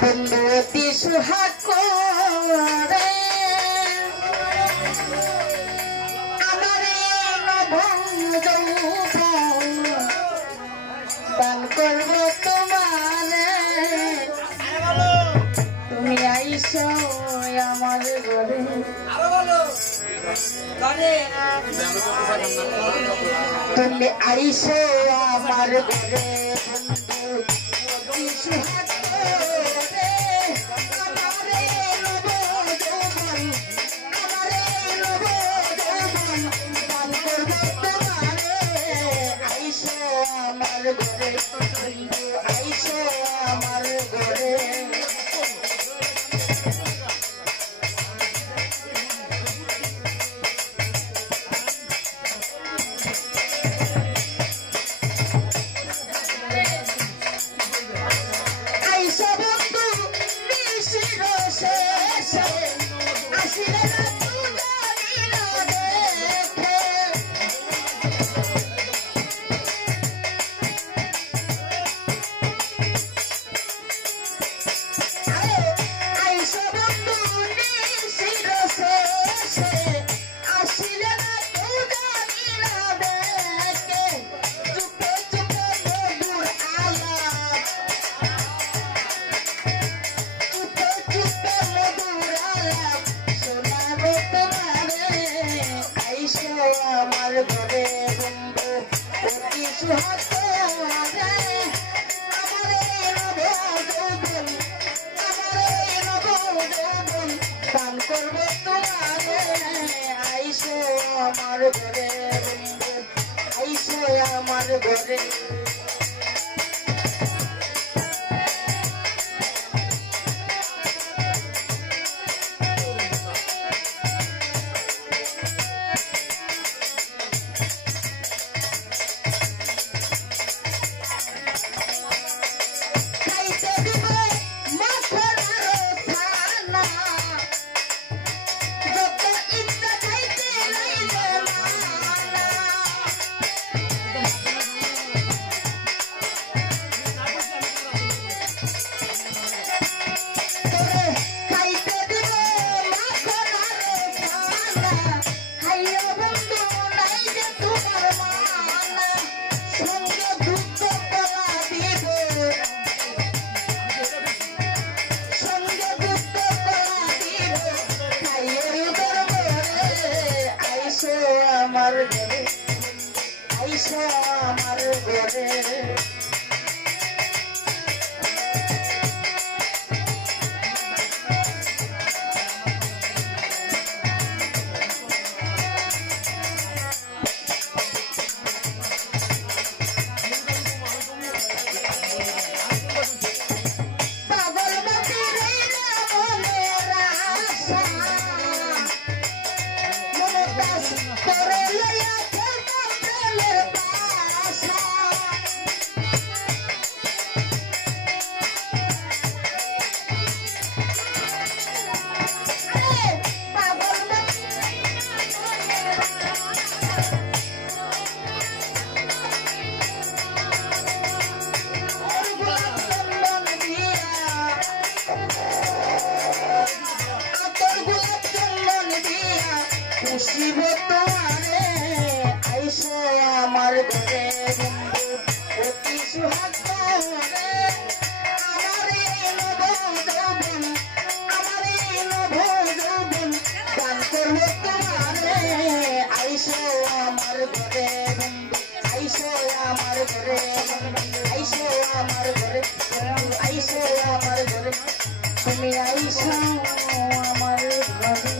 বন্ধুতি সুহাগ করে আমারে দান করব তোমারে তুমি আইসো আমার ঘরে তুমি আইসো আমার ঘরে আমার ঘরে আইসো আমার ঘরে আইসো আমার ঘরে শিব তোমারে আইসো আমার ঘরে বন্ধু অতি সুহাগ করে আমারে নব যৌবন দান করব তোমারে আইসো আমার ঘরে বন্ধু আইসো আমার ঘরে আইসো আমার ঘরে আইসো আমার ঘরে তুমি আইসো আমার ঘরে